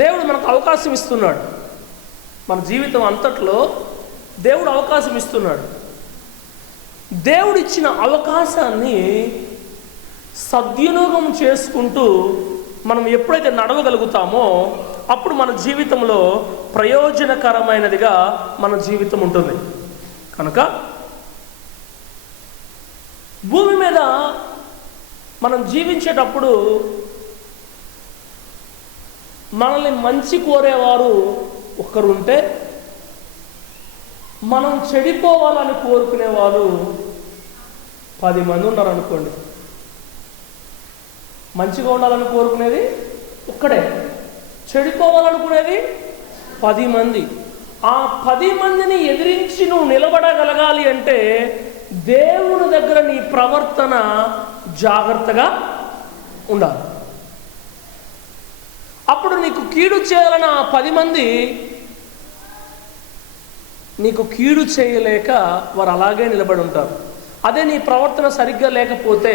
దేవుడు మనకు అవకాశం ఇస్తున్నాడు. మన జీవితం అంతట్లో దేవుడు అవకాశం ఇస్తున్నాడు. దేవుడిచ్చిన అవకాశాన్ని సద్వినియోగం చేసుకుంటూ మనం ఎప్పుడైతే నడవగలుగుతామో అప్పుడు మన జీవితంలో ప్రయోజనకరమైనదిగా మన జీవితం ఉంటుంది. కనుక భూమి మీద మనం జీవించేటప్పుడు మనల్ని మంచి కోరేవారు ఒకరుంటే, మనం చెడిపోవాలని కోరుకునేవారు 10 మంది ఉన్నారనుకోండి. మంచిగా ఉండాలని కోరుకునేది ఒక్కడే, చెడిపోవాలనుకునేది 10 మంది. ఆ 10 మందిని ఎదిరించి నువ్వు నిలబడగలగాలి అంటే దేవుని దగ్గర నీ ప్రవర్తన జాగ్రత్తగా ఉండాలి. అప్పుడు నీకు కీడు చేయాలని ఆ 10 మంది నీకు కీడు చేయలేక వారు అలాగే నిలబడి ఉంటారు. అదే నీ ప్రవర్తన సరిగ్గా లేకపోతే,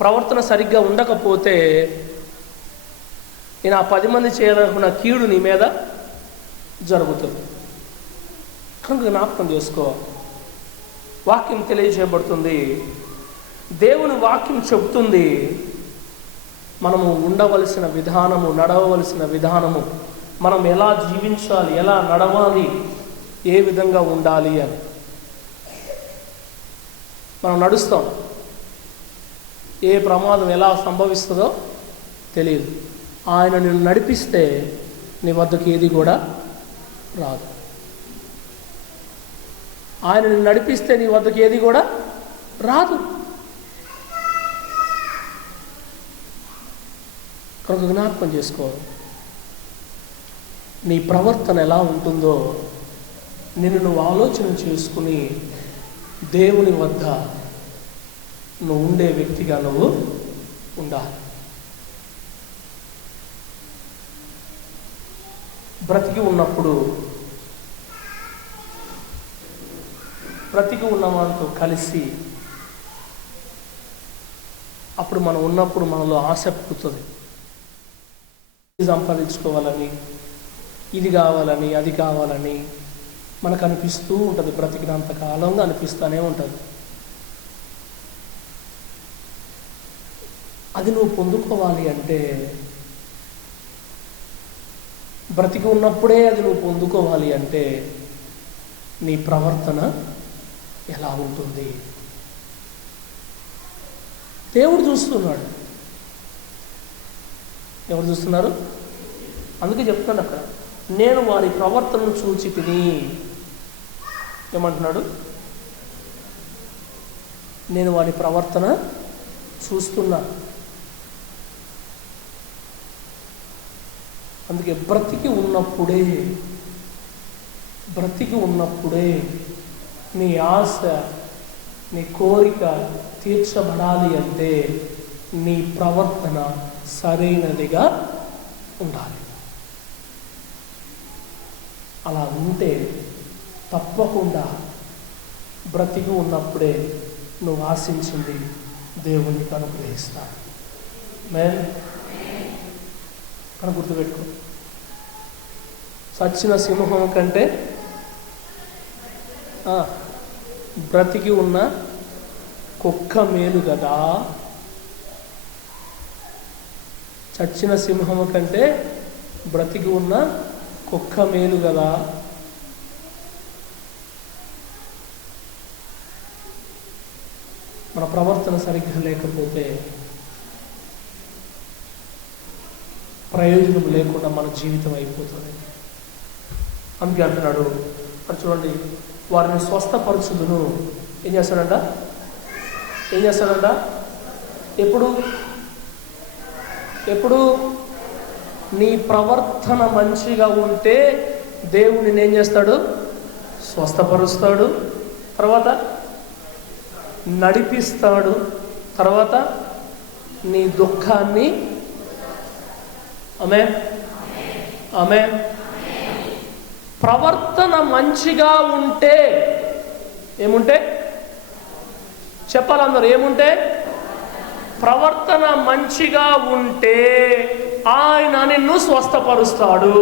ప్రవర్తన సరిగ్గా ఉండకపోతే, నేను ఆ 10 మంది చేయాలనుకున్న కీడు నీ మీద జరుగుతుంది. కనుక జ్ఞాపకం చేసుకో. వాక్యం తెలియజేయబడుతుంది, దేవుని వాక్యం చెబుతుంది మనము ఉండవలసిన విధానము, నడవవలసిన విధానము, మనం ఎలా జీవించాలి, ఎలా నడవాలి, ఏ విధంగా ఉండాలి అని. మనం నడుస్తాం, ఏ ప్రమాదం ఎలా సంభవిస్తుందో తెలియదు. ఆయన నిన్ను నడిపిస్తే నీ వద్దకు ఏది కూడా రాదు. ఆయన నిన్ను నడిపిస్తే నీ వద్దకు ఏది కూడా రాదు. కనుక జ్ఞాపకం చేసుకో, నీ ప్రవర్తన ఎలా ఉంటుందో నిన్ను నువ్వు ఆలోచన చేసుకుని దేవుని వద్ద నువ్వు ఉండే వ్యక్తిగా నువ్వు ఉండాలి. బ్రతికి ఉన్నప్పుడు బ్రతికి ఉన్న వాళ్ళతో కలిసి, అప్పుడు మనం ఉన్నప్పుడు మనలో ఆశ పుడుతుంది. సంపాదించుకోవాలని, ఇది కావాలని, అది కావాలని మనకు అనిపిస్తూ ఉంటుంది. బ్రతికినంత కాలంగా అనిపిస్తూనే ఉంటుంది. అది నువ్వు పొందుకోవాలి అంటే, బ్రతికి ఉన్నప్పుడే అది నువ్వు పొందుకోవాలి అంటే నీ ప్రవర్తన ఎలా ఉంటుంది? దేవుడు చూస్తున్నాడు. ఎవరు చూస్తున్నారు? అందుకే చెప్తున్నాడు అక్కడ, నేను వారి ప్రవర్తనను చూచి తిని. ఏమంటున్నాడు? నేను వారి ప్రవర్తన చూస్తున్నా. అందుకే బ్రతికి ఉన్నప్పుడే నీ ఆశ, నీ కోరిక తీర్చబడాలి అంటే నీ ప్రవర్తన సరైనదిగా ఉండాలి. అలా ఉంటే తప్పకుండా బ్రతికి ఉన్నప్పుడే నువ్వు ఆశించింది దేవునికి అనుగ్రహిస్తాడు. అని గుర్తుపెట్టుకో. చచ్చిన సింహం కంటే బ్రతికి ఉన్న కుక్క మేలు కదా. చచ్చిన సింహం కంటే బ్రతికి ఉన్న కుక్క మేలు కదా. మన ప్రవర్తన సరిగ్గా లేకపోతే ప్రయోజనం లేకుండా మన జీవితం అయిపోతుంది. అందుకే అంటున్నాడు, మరి చూడండి, వారిని స్వస్థపరచుదును. ఏం చేస్తాడంట? ఎప్పుడు నీ ప్రవర్తన మంచిగా ఉంటే దేవుడిని ఏం చేస్తాడు? స్వస్థపరుస్తాడు. తర్వాత నడిపిస్తాడు. తర్వాత నీ దుఃఖాన్ని ఆమేన్. ప్రవర్తన మంచిగా ఉంటే, ఏముంటే చెప్పాలందరూ, ఏముంటే? ప్రవర్తన మంచిగా ఉంటే ఆయన నిన్ను స్వస్థపరుస్తాడు.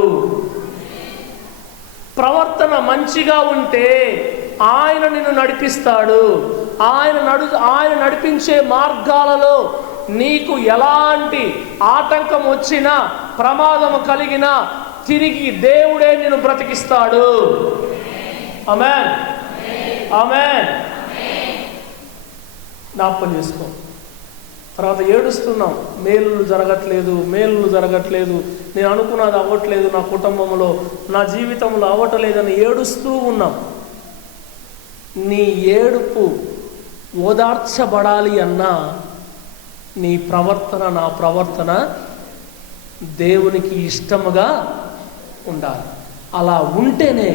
ప్రవర్తన మంచిగా ఉంటే ఆయన నిన్ను నడిపిస్తాడు. ఆయన నడిపించే మార్గాలలో నీకు ఎలాంటి ఆటంకం వచ్చినా, ప్రమాదం కలిగినా తిరిగి దేవుడే నిన్ను బ్రతికిస్తాడు. ఆమేన్, ఆమేన్. జ్ఞాపకం చేసుకో. తర్వాత ఏడుస్తున్నాం, మేలులు జరగట్లేదు, నేను అనుకున్నది అవ్వట్లేదు, నా కుటుంబంలో, నా జీవితంలో అవ్వట్లేదని ఏడుస్తూ ఉన్నాం. నీ ఏడుపు ఓదార్చబడాలి అన్నా నీ ప్రవర్తన, నా ప్రవర్తన దేవునికి ఇష్టముగా ఉండాలి. అలా ఉంటేనే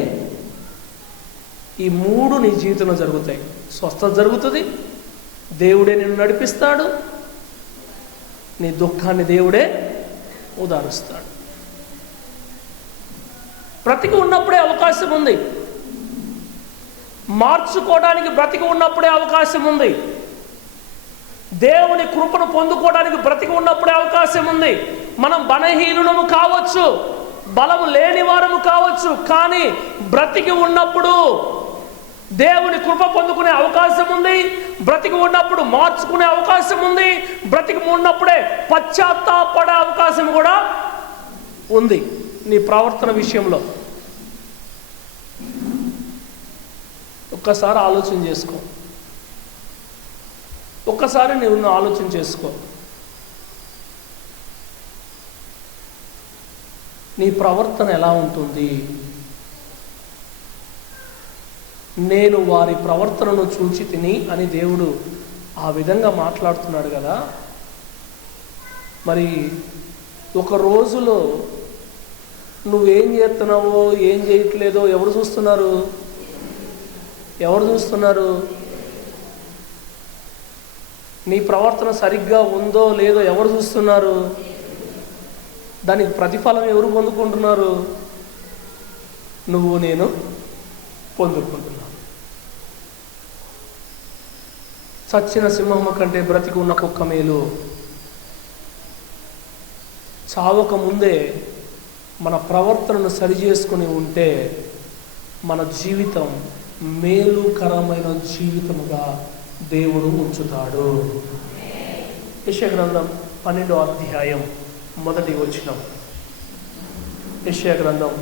ఈ మూడు నీ జీవితంలో జరుగుతాయి. స్వస్థత జరుగుతుంది, దేవుడే నిన్ను నడిపిస్తాడు, నీ దుఃఖాన్ని దేవుడే ఓదారుస్తాడు. బ్రతికి ఉన్నప్పుడే అవకాశం ఉంది, మార్చుకోవడానికి బ్రతికి ఉన్నప్పుడే అవకాశం ఉంది, దేవుని కృపను పొందుకోవడానికి బ్రతికి ఉన్నప్పుడే అవకాశం ఉంది. మనం బలహీనులము కావచ్చు, బలము లేని వారము కావచ్చు, కానీ బ్రతికి ఉన్నప్పుడు దేవుని కృప పొందుకునే అవకాశం ఉంది, బ్రతికి ఉన్నప్పుడు మార్చుకునే అవకాశం ఉంది, బ్రతికి ఉన్నప్పుడే పశ్చాత్తాపడే అవకాశం కూడా ఉంది. నీ ప్రవర్తన విషయంలో ఒక్కసారి ఆలోచన చేసుకో, ఒక్కసారి నువ్వు ఆలోచన చేసుకో. నీ ప్రవర్తన ఎలా ఉంటుంది? నేను వారి ప్రవర్తనను చూచి తిని అని దేవుడు ఆ విధంగా మాట్లాడుతున్నాడు కదా. మరి ఒక రోజులో నువ్వేం చేస్తున్నావో ఏం చేయట్లేదో ఎవరు చూస్తున్నారు? నీ ప్రవర్తన సరిగ్గా ఉందో లేదో ఎవరు చూస్తున్నారు? దానికి ప్రతిఫలం ఎవరు పొందుకుంటున్నారు? నువ్వు నేను పొందుకుంటున్నావు. చచ్చిన సింహము కంటే బ్రతికి ఉన్న కుక్క మేలు. చావక ముందే మన ప్రవర్తనను సరిచేసుకుని ఉంటే మన జీవితం మేలుకరమైన జీవితముగా దేవుడు ఉంచుతాడు. యెషయా గ్రంథం 12వ అధ్యాయం మొదటి వచనం. యెషయా గ్రంథం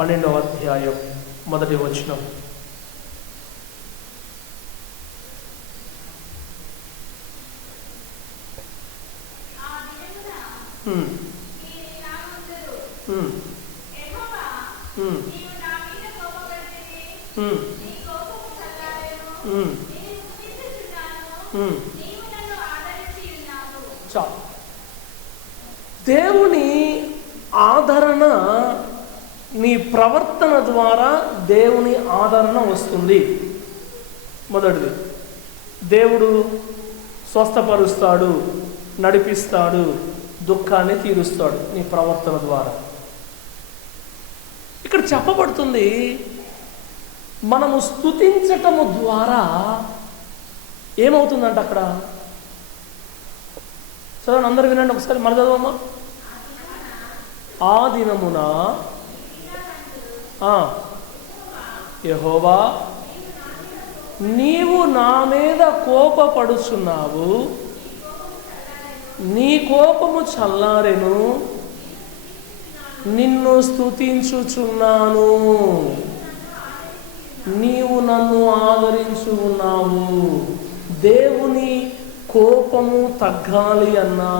12వ అధ్యాయం మొదటి వచనం. దేవుని ఆదరణ నీ ప్రవర్తన ద్వారా దేవుని ఆదరణ వస్తుంది. మొదటిది, దేవుడు స్వస్థపరుస్తాడు, నడిపిస్తాడు, దుఃఖాన్ని తీరుస్తాడు నీ ప్రవర్తన ద్వారా. ఇక్కడ చెప్పబడుతుంది, మనము స్తుతించటము ద్వారా ఏమవుతుందంట అక్కడ. సరే అందరు వినండి ఒకసారి, మన చదవమ్మా. ఆ దినమున యెహోవా నీవు నా మీద కోపపడుచున్నావు, నీ కోపము చల్లారెను, నిన్ను స్తుతించుచున్నాను, నీవు నన్ను ఆదరించు ఉన్నావు. దేవుని కోపము తగ్గాలి అన్నా,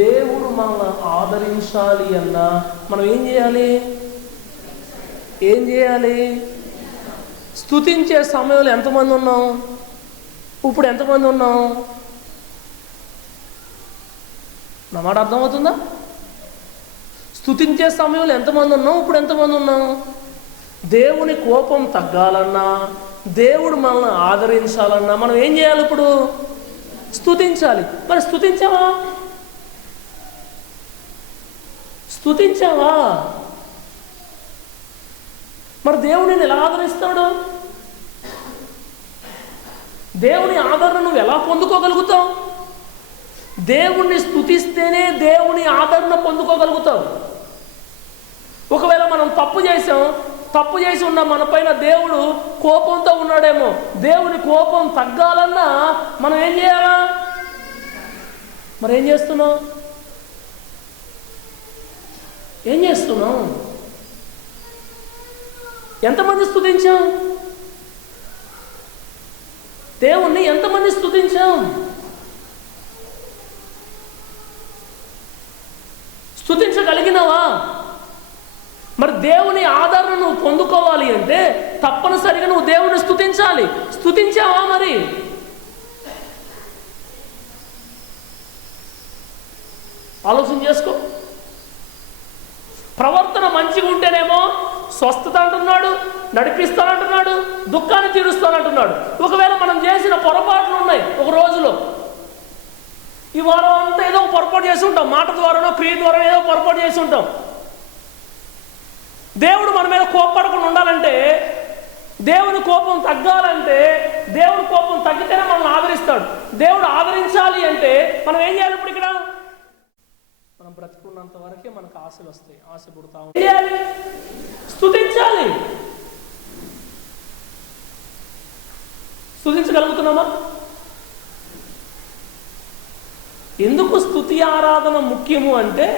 దేవుడు మనల్ని ఆదరించాలి అన్నా మనం ఏం చేయాలి? స్తుతించే సమయంలో ఎంతమంది ఉన్నాం? ఇప్పుడు ఎంతమంది ఉన్నాం? నా మాట అర్థమవుతుందా? స్తుతించే సమయంలో ఎంతమంది ఉన్నాం? ఇప్పుడు ఎంతమంది ఉన్నాం? దేవుని కోపం తగ్గాలన్నా, దేవుడు మనల్ని ఆదరించాలన్నా మనం ఏం చేయాలి? ఇప్పుడు స్తుతించాలి. మరి స్తుతించావా? మరి దేవుడు నేను ఎలా ఆదరిస్తాడు? దేవుని ఆదరణ నువ్వు ఎలా పొందుకోగలుగుతావు? దేవుణ్ణి స్తుతిస్తేనే దేవుని ఆదరణ పొందుకోగలుగుతాం. ఒకవేళ మనం తప్పు చేసి ఉన్న మన పైన దేవుడు కోపంతో ఉన్నాడేమో. దేవుని కోపం తగ్గాలన్నా మనం ఏం చేయాలా? మరి ఏం చేస్తున్నాం? ఎంతమంది స్తుతించాం? దేవుణ్ణి ఎంతమంది స్తుతించాం? స్తుతించగలిగినావా? మరి దేవుని ఆదరణ నువ్వు పొందుకోవాలి అంటే తప్పనిసరిగా నువ్వు దేవుని స్తుతించాలి. స్తుతించావా? మరి ఆలోచన చేసుకో. ప్రవర్తన మంచిగా ఉంటేనేమో స్వస్థత అంటున్నాడు, నడిపిస్తానంటున్నాడు, దుఃఖాన్ని తీరుస్తానంటున్నాడు. ఒకవేళ మనం చేసిన పొరపాట్లు ఉన్నాయి ఒక రోజులో, ఈ వారం అంతా ఏదో పొరపాటు చేసి ఉంటాం, మాట ద్వారానో క్రియ ద్వారా ఏదో పొరపాటు చేసి ఉంటాం. దేవుడు మన మీద కోపపడకుండా ఉండాలంటే, దేవుని కోపం తగ్గాలంటే, దేవుని కోపం తగ్గితేనే మనల్ని ఆదరిస్తాడు. దేవుడు ఆదరించాలి అంటే మనం ఏం చేయాలి? ఇప్పుడు ఇక్కడ మనం బ్రతుకున్నంత వరకే మనకు ఆశలు వస్తాయి, ఆశ పుడతా ఉంటాయి. స్తుతించాలి. స్తుతించగలుగుతున్నామా? ఎందుకు స్తుతి ఆరాధన ముఖ్యము అంటే,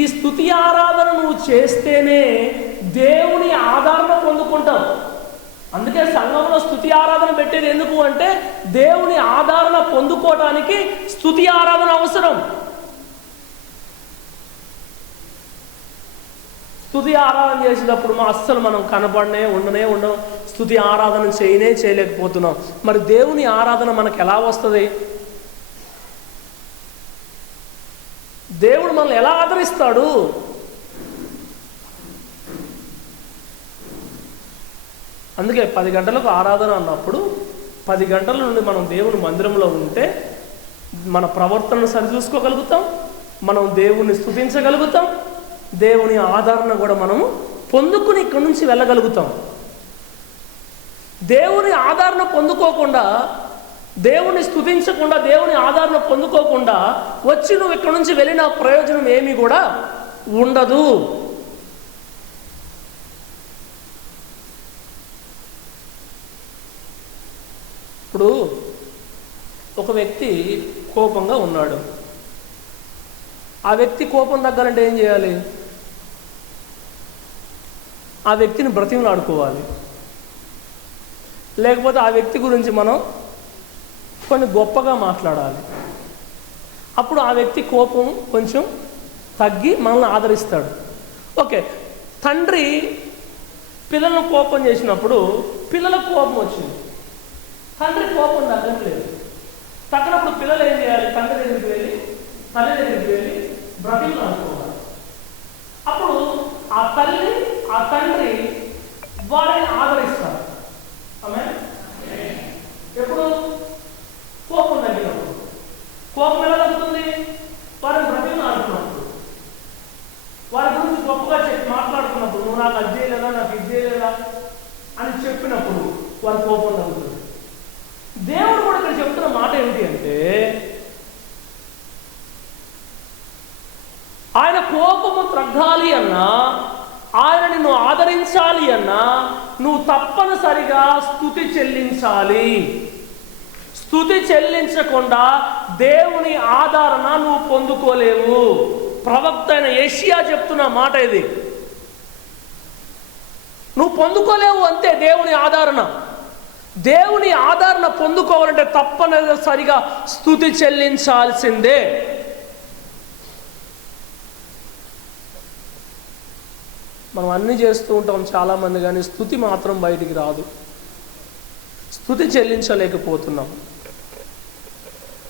ఈ స్తుతి ఆరాధన నువ్వు చేస్తేనే దేవుని ఆదరణ పొందుకుంటావు. అందుకే సంఘంలో స్తుతి ఆరాధన పెట్టేది ఎందుకు అంటే, దేవుని ఆదరణ పొందుకోవడానికి స్తుతి ఆరాధన అవసరం. స్తుతి ఆరాధన చేసేటప్పుడు అస్సలు మనం కనపడనే ఉండడం, స్తుతి ఆరాధన చేయలేకపోతున్నాం. మరి దేవుని ఆరాధన మనకు ఎలా వస్తుంది? దేవుడు మనల్ని ఎలా ఆదరిస్తాడు? అందుకే 10 గంటలకు ఆరాధన అన్నప్పుడు 10 గంటల నుండి మనం దేవుని మందిరంలో ఉంటే మన ప్రవర్తనను సరిచూసుకోగలుగుతాం, మనం దేవుణ్ణి స్తుతించగలుగుతాం, దేవుని ఆదరణ కూడా మనము పొందుకుని ఇక్కడి నుంచి వెళ్ళగలుగుతాం. దేవుని ఆదరణ పొందుకోకుండా, దేవుని స్తుతించకుండా, దేవుని ఆదరణ పొందుకోకుండా వచ్చి నువ్వు ఇక్కడి నుంచి వెళ్ళిన ప్రయోజనం ఏమీ కూడా ఉండదు. ఇప్పుడు ఒక వ్యక్తి కోపంగా ఉన్నాడు. ఆ వ్యక్తి కోపం తగ్గాలంటే ఏం చేయాలి? ఆ వ్యక్తిని బ్రతిమలాడుకోవాలి. లేకపోతే ఆ వ్యక్తి గురించి మనం కొన్ని గొప్పగా మాట్లాడాలి. అప్పుడు ఆ వ్యక్తి కోపం కొంచెం తగ్గి మనల్ని ఆదరిస్తాడు. ఓకే, తండ్రి పిల్లలను కోపం చేసినప్పుడు పిల్లలకు కోపం వచ్చింది, తండ్రి కోపం తగ్గట్లేదు. తగ్గినప్పుడు పిల్లలు ఏం చేయాలి? తండ్రి దగ్గరికి వెళ్ళి, తల్లి దగ్గరికి వెళ్ళి బ్రతిమలాడుకోవాలి. అప్పుడు ఆ తల్లి, ఆ తండ్రి వారిని ఆదరిస్తారు. ఆమేన్. ఎప్పుడు? కోపం తగ్గినప్పుడు. కోపం ఎలా తగ్గుతుంది? వారిని బ్రతిమలాడుతున్నప్పుడు, వారి గురించి గొప్పగా మాట్లాడుతున్నప్పుడు, నువ్వు నాకు అది చేయలేదా, నాకు ఇది చేయలేదా అని చెప్పినప్పుడు వారి కోపం తగ్గుతుంది. దేవుడు కూడా ఇక్కడ చెప్తున్న మాట ఏమిటి అంటే, ఆయన కోపము తగ్గాలి అన్నా, ఆయన నిన్ను ఆదరించాలి అన్నా నువ్వు తప్పనిసరిగా స్తుతి చెల్లించాలి. స్తుతి చెల్లించకుండా దేవుని ఆదరణ నువ్వు పొందుకోలేవు. ప్రవక్త అయిన యెషయా చెప్తున్న మాట ఇది. నువ్వు పొందుకోలేవు అంతే దేవుని ఆదరణ. దేవుని ఆదరణ పొందుకోవాలంటే తప్పనిసరిగా స్తుతి చెల్లించాల్సిందే. మనం అన్నీ చేస్తూ ఉంటాం చాలామంది, కానీ స్తుతి మాత్రం బయటికి రాదు. స్తుతి చెల్లించలేకపోతున్నాం.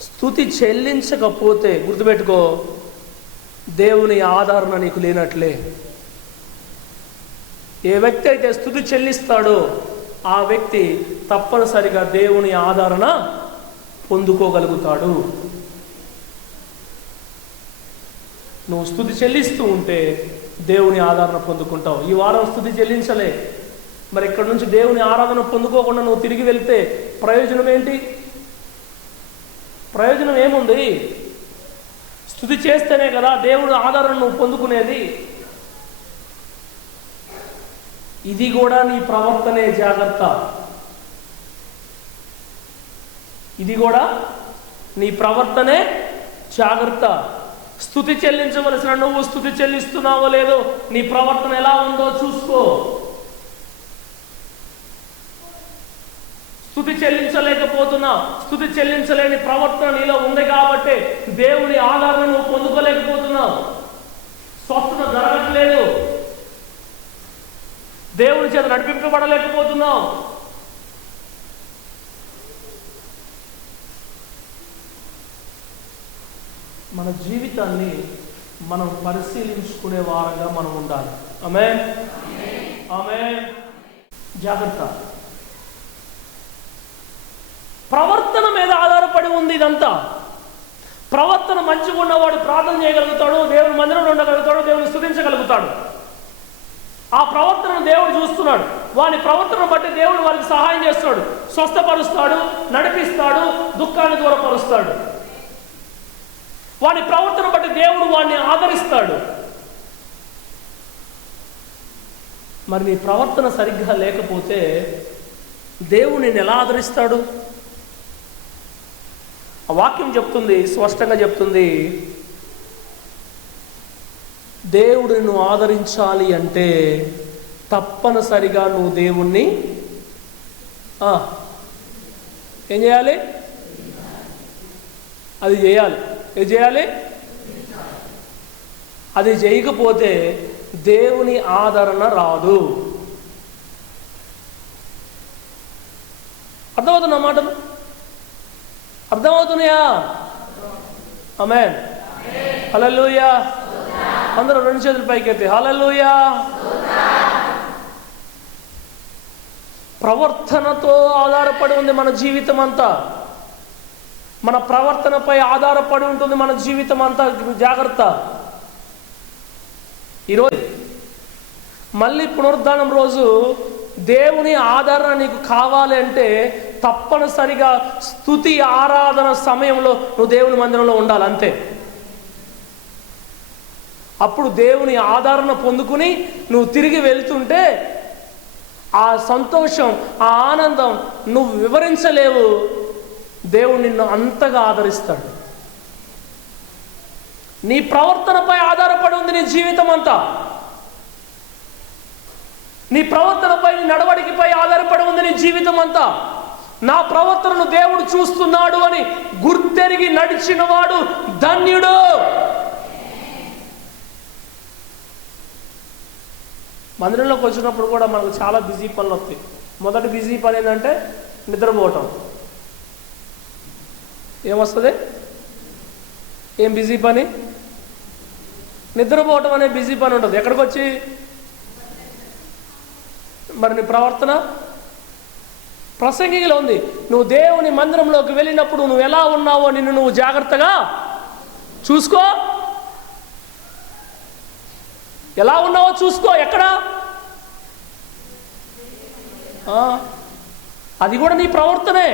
స్తుతి చెల్లించకపోతే గుర్తుపెట్టుకో, దేవుని ఆదరణ నీకు లేనట్లే. ఏ వ్యక్తి అయితే స్తుతి చెల్లిస్తాడో ఆ వ్యక్తి తప్పనిసరిగా దేవుని ఆదరణ పొందుకోగలుగుతాడు. నువ్వు స్తుతి చెల్లిస్తూ ఉంటే దేవుని ఆదరణ పొందుకుంటావు. ఈ వారం స్తుతి చెల్లించలే, మరి ఇక్కడ నుంచి దేవుని ఆరాధన పొందుకోకుండా నువ్వు తిరిగి వెళ్తే ప్రయోజనం ఏంటి? ప్రయోజనం ఏముంది? స్తుతి చేస్తేనే కదా దేవుడు ఆదరణ నువ్వు పొందుకునేది. ఇది కూడా నీ ప్రవర్తనే జాగ్రత్త. ఇది కూడా నీ ప్రవర్తనే జాగ్రత్త. స్తుతి చెల్లించవలసిన నువ్వు స్తుతి చెల్లిస్తున్నావో లేదో, నీ ప్రవర్తన ఎలా ఉందో చూసుకో. స్తుతి చెల్లించలేకపోతున్నావు, స్తుతి చెల్లించలేని ప్రవర్తన నీలో ఉంది కాబట్టి దేవుని ఆదరణ నువ్వు పొందుకోలేకపోతున్నావు. స్వస్థత జరగట్లేదు, దేవుని చేత నడిపింపబడలేకపోతున్నావు. మన జీవితాన్ని మనం పరిశీలించుకునే వారంగా మనం ఉండాలి. ఆమేన్, ఆమేన్. జాగ్రత్త. ప్రవర్తన మీద ఆధారపడి ఉంది ఇదంతా. ప్రవర్తన మంచిగా ఉన్నవాడు ప్రార్థన చేయగలుగుతాడు, దేవుని మందిరంలో ఉండగలుగుతాడు, దేవుని స్తుతించగలుగుతాడు. ఆ ప్రవర్తనను దేవుడు చూస్తున్నాడు. వాని ప్రవర్తనను బట్టి దేవుడు వారికి సహాయం చేస్తాడు, స్వస్థపరుస్తాడు, నడిపిస్తాడు, దుఃఖాన్ని దూరపరుస్తాడు. వాని ప్రవర్తన బట్టి దేవుడు వాడిని ఆదరిస్తాడు. మరి నీ ప్రవర్తన సరిగ్గా లేకపోతే దేవుడు నిన్ను ఎలా ఆదరిస్తాడు? ఆ వాక్యం చెప్తుంది, స్పష్టంగా చెప్తుంది, దేవుడు నిన్ను ఆదరించాలి అంటే తప్పనిసరిగా నువ్వు దేవుణ్ణి ఏం చేయాలి? అది చేయాలి. ఏం చేయాలి? అది చేయకపోతే దేవుని ఆదరణ రాదు. అర్థమవుతున్నా మాటలు? అర్థమవుతున్నాయా? ఆమేన్, హల్లెలూయా. అందరూ రెండు చేతులు పైకెత్తి హల్లెలూయా. ప్రవర్తనతో ఆధారపడి ఉంది మన జీవితం అంతా. మన ప్రవర్తనపై ఆధారపడి ఉంటుంది మన జీవితం అంతా. జాగ్రత్త. ఈరోజు మళ్ళీ పునరుద్ధానం రోజు దేవుని ఆదరణ నీకు కావాలి అంటే తప్పనిసరిగా స్తుతి ఆరాధన సమయంలో నువ్వు దేవుని మందిరంలో ఉండాలి, అంతే. అప్పుడు దేవుని ఆదరణ పొందుకుని నువ్వు తిరిగి వెళ్తుంటే ఆ సంతోషం, ఆ ఆనందం నువ్వు వివరించలేవు. దేవుడు నిన్ను అంతగా ఆదరిస్తాడు. నీ ప్రవర్తనపై ఆధారపడి ఉంది నీ జీవితం అంతా. నీ ప్రవర్తనపై, నీ నడవడికపై ఆధారపడి ఉంది నీ జీవితం అంతా. నా ప్రవర్తనను దేవుడు చూస్తున్నాడు అని గుర్తెరిగి నడిచిన వాడు ధన్యుడు. మందిరంలోకి వచ్చినప్పుడు కూడా మనకు చాలా బిజీ పనులు వస్తాయి. మొదటి బిజీ పని ఏంటంటే నిద్రపోవటం. ఏమొస్తుంది? ఏం బిజీ పని? నిద్రపోవటం అనే బిజీ పని ఉంటుంది. ఎక్కడికి వచ్చి? మరి నీ ప్రవర్తన ప్రసంగిలో ఉంది. నువ్వు దేవుని మందిరంలోకి వెళ్ళినప్పుడు నువ్వు ఎలా ఉన్నావో నిన్ను నువ్వు జాగ్రత్తగా చూసుకో. ఎలా ఉన్నావో చూసుకో. ఎక్కడ? అది కూడా నీ ప్రవర్తనే.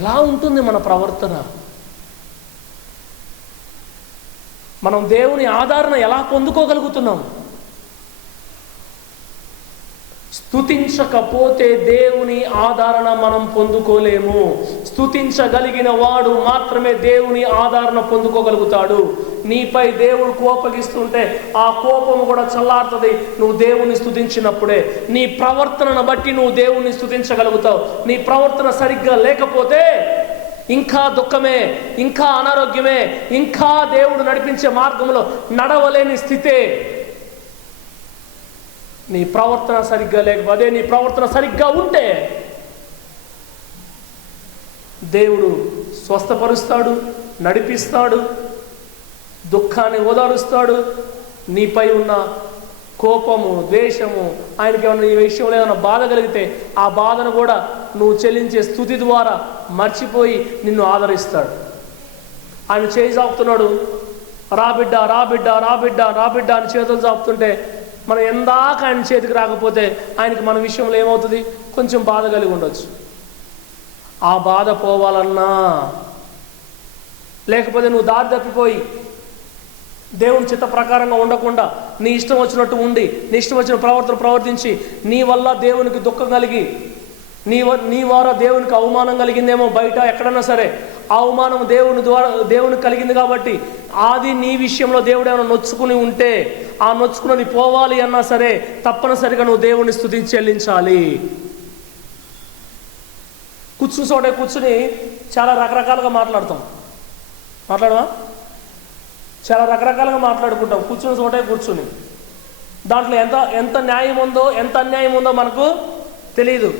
ఎలా ఉంటుంది మన ప్రవర్తన? మనం దేవుని ఆదరణ ఎలా పొందుకోగలుగుతున్నాం? స్తుతించకపోతే దేవుని ఆదరణ మనం పొందుకోలేము. స్తుతించగలిగిన వాడు మాత్రమే దేవుని ఆదరణ పొందుకోగలుగుతాడు. నీపై దేవుడు కోపగిస్తుంటే ఆ కోపము కూడా చల్లారుతుంది నువ్వు దేవుని స్తుతించినప్పుడే. నీ ప్రవర్తనను బట్టి నువ్వు దేవుని స్తుతించగలుగుతావు. నీ ప్రవర్తన సరిగ్గా లేకపోతే ఇంకా దుఃఖమే, ఇంకా అనారోగ్యమే, ఇంకా దేవుడు నడిపించే మార్గంలో నడవలేని స్థితే. నీ ప్రవర్తన సరిగ్గా లేకపోతే, నీ ప్రవర్తన సరిగ్గా ఉంటే దేవుడు స్వస్థపరుస్తాడు, నడిపిస్తాడు, దుఃఖాన్ని ఓదారుస్తాడు. నీపై ఉన్న కోపము, ద్వేషము, ఆయనకి ఏమన్నా ఈ విషయంలో ఏమైనా బాధ కలిగితే ఆ బాధను కూడా నువ్వు చెల్లించే స్తుతి ద్వారా మర్చిపోయి నిన్ను ఆదరిస్తాడు. ఆయన చేయి చాపుతున్నాడు, రా బిడ్డ, రా బిడ్డ, రా బిడ్డ, రా బిడ్డ అని చేతులు చాపుతుంటే మనం ఎందాక ఆయన చేతికి రాకపోతే ఆయనకి మన విషయంలో ఏమవుతుంది? కొంచెం బాధ కలిగి ఉండొచ్చు. ఆ బాధ పోవాలన్నా లేకపోతే నువ్వు దారి తప్పిపోయి దేవుని చిత్త ప్రకారంగా ఉండకుండా నీ ఇష్టం వచ్చినట్టు ఉండి నీ ఇష్టం వచ్చిన ప్రవర్తన ప్రవర్తించి నీ వల్ల దేవునికి దుఃఖం కలిగి నీ ద్వారా దేవునికి అవమానం కలిగిందేమో, బయట ఎక్కడన్నా సరే ఆ అవమానం దేవునికి కలిగింది కాబట్టి అది నీ విషయంలో దేవుడు ఏమైనా నొచ్చుకుని ఉంటే ఆ నొచ్చుకుని పోవాలి అన్నా సరే తప్పనిసరిగా నువ్వు దేవుని స్తుతించి చెల్లించాలి. కూర్చుని చాలా రకరకాలుగా మాట్లాడవా? చాలా రకరకాలుగా మాట్లాడుకుంటాం కూర్చుని కూర్చుని. దాంట్లో ఎంత న్యాయం ఉందో ఎంత అన్యాయం ఉందో మనకు తెలియదు.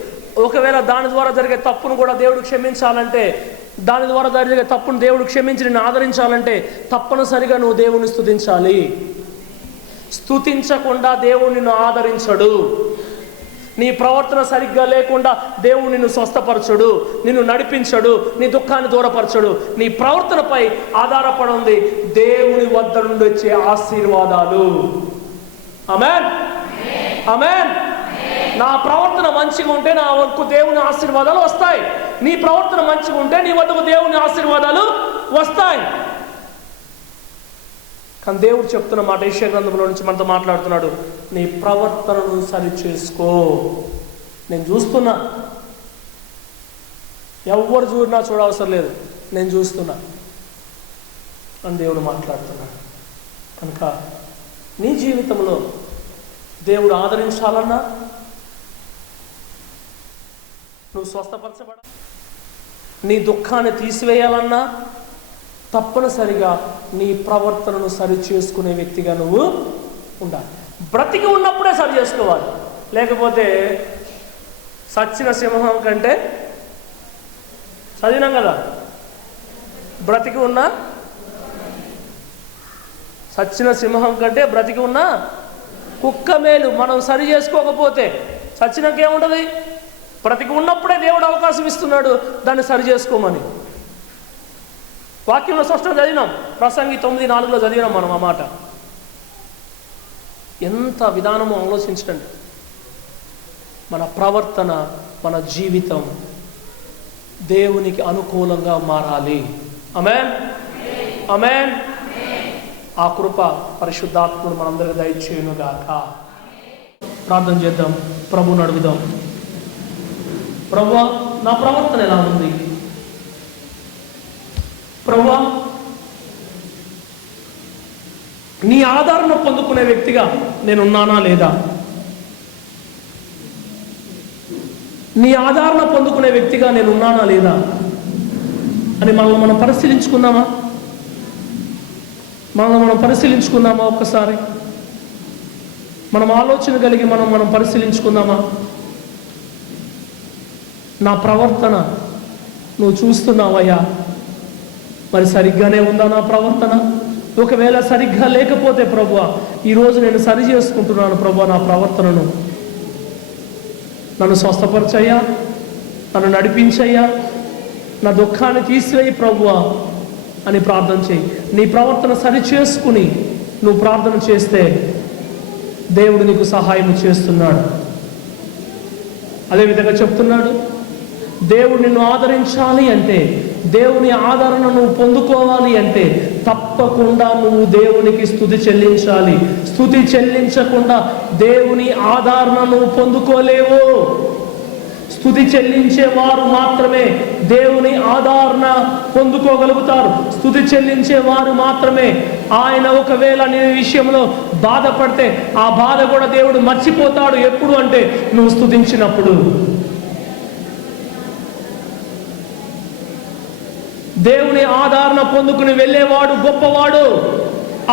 ఒకవేళ దాని ద్వారా జరిగే తప్పును కూడా దేవుడు క్షమించాలంటే, దాని ద్వారా జరిగే తప్పును దేవుడు క్షమించి నిన్ను ఆదరించాలంటే తప్పనిసరిగా నువ్వు దేవుని స్తుతించాలి. స్తుతించకుండా దేవుడు నిన్ను ఆదరించడు. నీ ప్రవర్తన సరిగ్గా లేకుండా దేవుడు నిన్ను స్వస్థపరచడు, నిన్ను నడిపించడు, నీ దుఃఖాన్ని దూరపరచడు. నీ ప్రవర్తనపై ఆధారపడి ఉంది దేవుని వద్ద నుండి వచ్చే ఆశీర్వాదాలు. ఆమేన్, ఆమేన్. నా ప్రవర్తన మంచిగా ఉంటే నా వద్దకు దేవుని ఆశీర్వాదాలు వస్తాయి. నీ ప్రవర్తన మంచిగా ఉంటే నీ వద్దకు దేవుని ఆశీర్వాదాలు వస్తాయి. కానీ దేవుడు చెప్తున్న మాట యెషయా గ్రంథంలో నుంచి మనతో మాట్లాడుతున్నాడు, నీ ప్రవర్తనను సరి చేసుకో. నేను చూస్తున్నా, ఎవరు చూడనా చూడవసరం లేదు, నేను చూస్తున్నా అని దేవుడు మాట్లాడుతున్నాడు. కనుక నీ జీవితంలో దేవుడు ఆదరించాలన్నా, నువ్వు స్వస్థపరచబడ, నీ దుఃఖాన్ని తీసివేయాలన్నా తప్పనిసరిగా నీ ప్రవర్తనను సరి చేసుకునే వ్యక్తిగా నువ్వు ఉండాలి. బ్రతికి ఉన్నప్పుడే సరి చేసుకోవాలి. లేకపోతే సచ్చిన సింహం కంటే, చదివినాం కదా, బ్రతికి ఉన్న సచ్చిన సింహం కంటే బ్రతికి ఉన్న కుక్క మేలు. మనం సరి చేసుకోకపోతే సచ్చినాక ఏముంటుంది? బ్రతికి ఉన్నప్పుడే దేవుడు అవకాశం ఇస్తున్నాడు దాన్ని సరి చేసుకోమని. వాక్యంలో స్పష్టంగా చదివినాం, ప్రసంగి 9:4 చదివినాం మనం ఆ మాట. ఎంత విధానమో ఆలోచించండి. మన ప్రవర్తన, మన జీవితం దేవునికి అనుకూలంగా మారాలి. ఆమేన్, ఆమేన్. ఆ కృప పరిశుద్ధాత్ముడు మనందరికీ దయచేయునుగాక. ప్రార్థన చేద్దాం, ప్రభువుని అడుగుదాం. ప్రభువా, నా ప్రవర్తన ఎలా ఉంది? ప్రభువా, నీ ఆదరణ పొందుకునే వ్యక్తిగా నేనున్నానా లేదా? నీ ఆదరణ పొందుకునే వ్యక్తిగా నేనున్నానా లేదా అని మనం పరిశీలించుకుందామా? మనం పరిశీలించుకుందామా? ఒక్కసారి మనం ఆలోచన కలిగి మనం పరిశీలించుకుందామా? నా ప్రవర్తన నువ్వు చూస్తున్నావయ్యా, మరి సరిగ్గానే ఉందా నా ప్రవర్తన? ఒకవేళ సరిగ్గా లేకపోతే ప్రభువా, ఈరోజు నేను సరి చేసుకుంటున్నాను ప్రభువా నా ప్రవర్తనను. నన్ను స్వస్థపరచయ్యా, నన్ను నడిపించయ్యా, నా దుఃఖాన్ని తీసివేయి ప్రభువా అని ప్రార్థన చేయి. నీ ప్రవర్తన సరి చేసుకుని నువ్వు ప్రార్థన చేస్తే దేవుడు నీకు సహాయం చేస్తున్నాడు. అదేవిధంగా చెప్తున్నాడు, దేవుడు నిన్ను ఆదరించాలి అంటే, దేవుని ఆదరణ నువ్వు పొందుకోవాలి అంటే తప్పకుండా నువ్వు దేవునికి స్తుతి చెల్లించాలి. స్తుతి చెల్లించకుండా దేవుని ఆదరణ నువ్వు పొందుకోలేవు. స్తుతి చెల్లించే వారు మాత్రమే దేవుని ఆదరణ పొందుకోగలుగుతారు. స్తుతి చెల్లించే వారు మాత్రమే ఆయన ఒకవేళ నీ విషయంలో బాధపడితే ఆ బాధ కూడా దేవుడు మర్చిపోతాడు. ఎప్పుడు అంటే నువ్వు స్తుతించినప్పుడు. దేవుని ఆదరణ పొందుకుని వెళ్ళేవాడు గొప్పవాడు.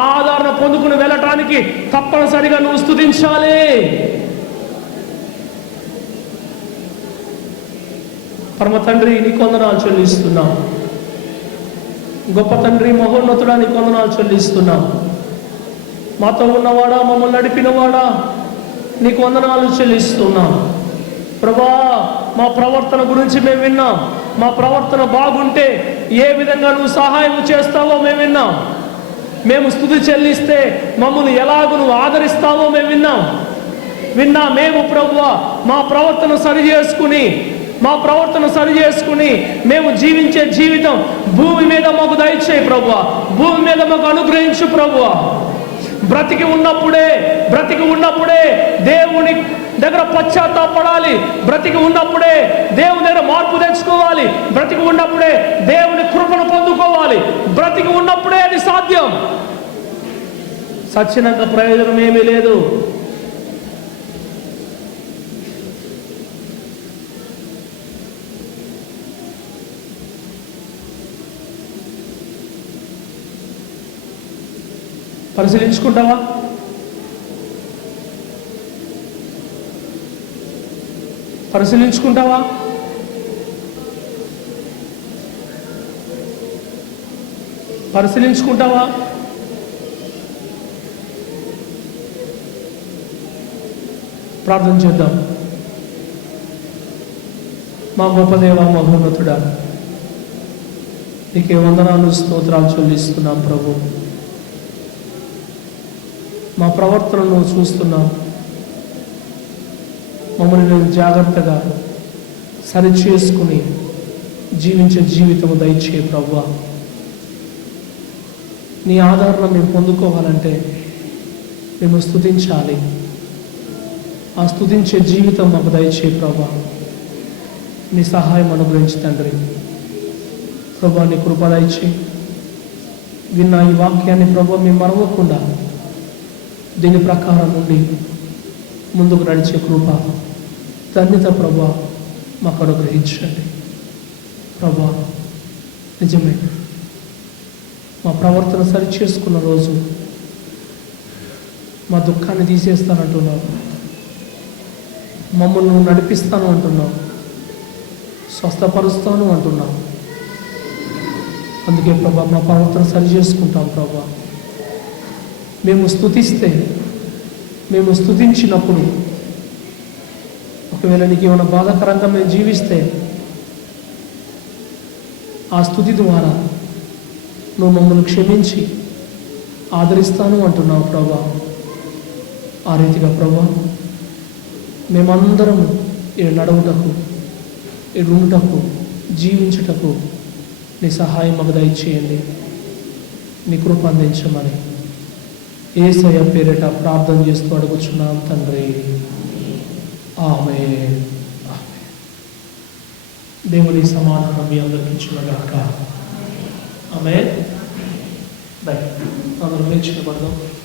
ఆదరణ పొందుకుని వెళ్ళటానికి తప్పనిసరిగా నువ్వు స్తుతించాలి. పరమ తండ్రి, నీ వందనాలు చెల్లిస్తున్నాం. గొప్ప తండ్రి, మహోన్నతుడా, నీ వందనాలు చెల్లిస్తున్నాం. మాతో ఉన్నవాడా, మమ్మల్ని నడిపినవాడా, నీకు వందనాలు చెల్లిస్తున్నాం. ప్రభా, మా ప్రవర్తన గురించి మేము విన్నాం. మా ప్రవర్తన బాగుంటే ఏ విధంగా నువ్వు సహాయం చేస్తావో మేము విన్నాం. మేము స్తుతి చెల్లిస్తే మమ్మల్ని ఎలాగో నువ్వు ఆదరిస్తావో మేము విన్నాం. మేము ప్రభువా మా ప్రవర్తన సరి చేసుకుని మా ప్రవర్తన సరి చేసుకుని మేము జీవించే జీవితం భూమి మీద మాకు దయచేయి ప్రభువా. భూమి మీద మాకు అనుగ్రహించు ప్రభువా. బ్రతికి ఉన్నప్పుడే దేవుని దగ్గర పశ్చాత్తాపడాలి. బ్రతికి ఉన్నప్పుడే దేవుని దగ్గర మార్పు తెచ్చుకోవాలి. బ్రతికి ఉన్నప్పుడే దేవుని కృపను పొందుకోవాలి. బ్రతికి ఉన్నప్పుడే అది సాధ్యం. సచ్చినంత ప్రయోజనం ఏమీ లేదు. పరిశీలించుకుంటావా? పరిశీలించుకుంటావా? పరిశీలించుకుంటావా? ప్రార్థన చేద్దాం. మా గొప్ప దేవా, మహోన్నతుడా, నీకే వందనాలు, స్తోత్రాలు చెల్లిస్తున్నాం ప్రభు. మా ప్రవర్తనను చూస్తున్నాం. మమ్మల్ని మేము జాగ్రత్తగా సరిచేసుకుని జీవించే జీవితము దయచేయ ప్రభువా. నీ ఆదరణ మేము పొందుకోవాలంటే మేము స్తుతించాలి. ఆ స్తుతించే జీవితం మాకు దయచేయ ప్రభువా. నీ సహాయం అనుగ్రహించి తండ్రి. ప్రభువా, నీ కృప దయచేయి. విన్న ఈ వాక్యాన్ని ప్రభువా మేము మరవకుండా దీని ప్రకారం నుండి ముందుకు నడిచే కృప, ధన్యత ప్రభువా మాకు అనుగ్రహించండి. ప్రభువా, నిజమే మా ప్రవర్తన సరి చేసుకున్న రోజు మా దుఃఖాన్ని తీసేస్తానంటున్నావు. మమ్మల్ని నడిపిస్తాను అంటున్నావు. స్వస్థపరుస్తాను అంటున్నావు. అందుకే ప్రభా మా ప్రవర్తన సరి చేసుకుంటాం ప్రభా. మేము స్తుతించినప్పుడు ఒకవేళ నీకు ఏమైనా బాధాకరంగా మేము జీవిస్తే ఆ స్తుతి ద్వారా నువ్వు మమ్మల్ని క్షమించి ఆదరిస్తాను అంటున్నావు ప్రభా. ఆ రీతిగా ప్రభా మేమందరం ఇక్కడ నడవుటకు, ఇక్కడ ఉండుటకు, జీవించుటకు నీ సహాయం మాకు దయచేయండి. నీ కృప అందించమని యేసయ్య పేరిట ప్రార్థన చేస్తూ అడుగుచున్నాం తండ్రి. ఆమేన్. దేవుని సమాధానం మీ అందరికి ఇచ్చునుగాక. ఆమేన్. అందరూ లేచి నిలబడదాం.